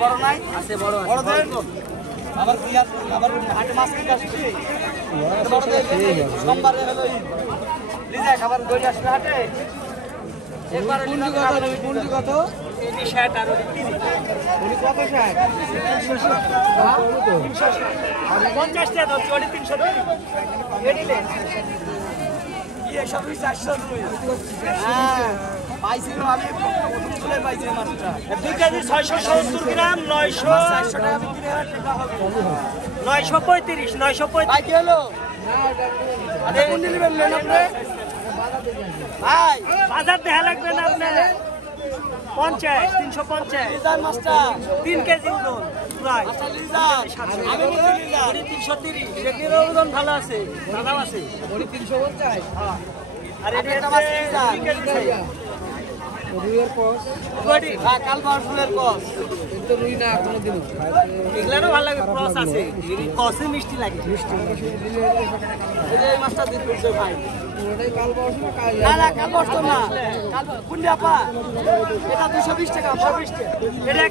বড় নাই আছে বড় আবার কি আবার হাটে মাছ কিনে আসছি বড় সোমবারে হলো লিজা খাবার গড়ি আসবে হাটে একবার পুঞ্জি কত 60 আর 30 উনি কত 60 50 টাকা দাও 300 এডিলে ये सब 400 হ্যাঁ পাইছিল আমি চলে পাইছি মাছটা 2 কেজি 670 গ্রাম 900 400 টাকা বিক্রি হয় টাকা হবে 935 935 ভাই কি হলো না ওটা কোন দিলে নেন আপনি ভাই বাজার দেখা লাগবে না আপনি 50 350 লিজার মাছটা 3 কেজি ওজন প্রায় আচ্ছা লিজার আমি বলি লিজার 330 সেটির ওজন ভালো আছে দাদাও আছে 350 হ্যাঁ আর এটা মাছ লিজার 2 কেজি রুইয়ের কস বডি হ্যাঁ কাল বাসুলের কস কিন্তু রুই না কোনো দিন এগুলারও ভালো লাগে ক্রস আছে এই কসে মিষ্টি লাগে মিষ্টি এই যে মাছটা দিন পড়ছে ভাই ওটাই কাল বাসু না কাল না কাল বাসু না কাল কোন আপা এটা 220 টাকা 220 টাকা এটা